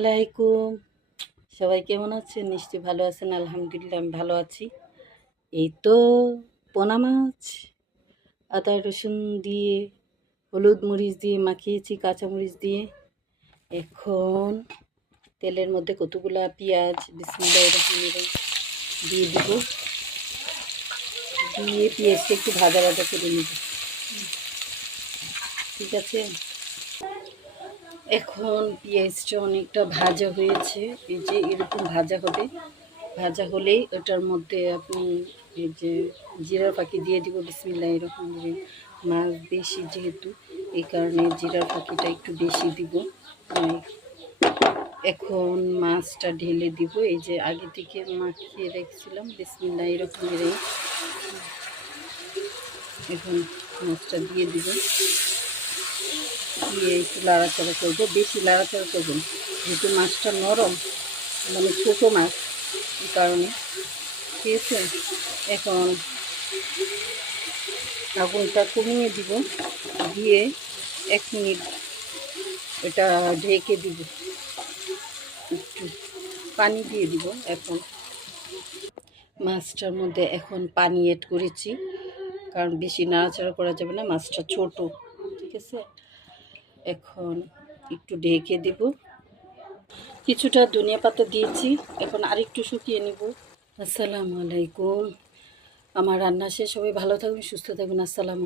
আলাইকুম। সবাই কেমন আছেন? নিশ্চয়ই ভালো আছেন। আলহামদুলিল্লাহ আমি ভালো আছি। এই তো পোনা মাছ আদা রসুন দিয়ে হলুদ মরিচ দিয়ে মাখিয়েছি, কাঁচামরিচ দিয়ে। এখন তেলের মধ্যে কতগুলা পেঁয়াজ বিসমিল্লাহির রহমানির রহিম দিয়ে দিব। দিয়ে পেঁয়াজটা একটু ভাজা ভাজা করে নিব। ঠিক আছে, এখন পেঁয়াজটা অনেকটা ভাজা হয়েছে। এই যে এরকম ভাজা হবে, ভাজা হলেই ওটার মধ্যে আপনি এই যে জিরার ফাঁকি দিয়ে দিব। বিসমিল্লাহির রহমানির রহিম। মাছ বেশি যেহেতু, এই কারণে জিরার ফাঁকিটা একটু বেশি দিব। এখন মাছটা ঢেলে দিব। এই যে আগে থেকে মাখিয়ে রেখেছিলাম। বিসমিল্লাহির রহমানির রহিম। এখন মাছটা দিয়ে দিব, দিয়ে একটু লাড়াচাড়া করবো। বেশি লাড়াচাড়া করবেন, যেহেতু মাছটা নরম, মানে ছোটো মাছ, এই কারণে। ঠিক আছে, এখন আগুনটা কমিয়ে দিব, দিয়ে 1 মিনিট এটা ঢেকে দিব। একটু পানি দিয়ে দিব। এখন মাছটার মধ্যে এখন পানি এড করেছি, কারণ বেশি নাড়াচাড়া করা যাবে না, মাছটা ছোট। ঠিক আছে, এখন একটু ঢেকে দিব। কিছুটা ধনিয়া পাতা দিয়েছি, এখন আরেকটু শুকিয়ে নিব। আসসালামু আলাইকুম। আমার রান্না শেষ। সবাই ভালো থাকবেন, সুস্থ থাকবেন। আসসালামু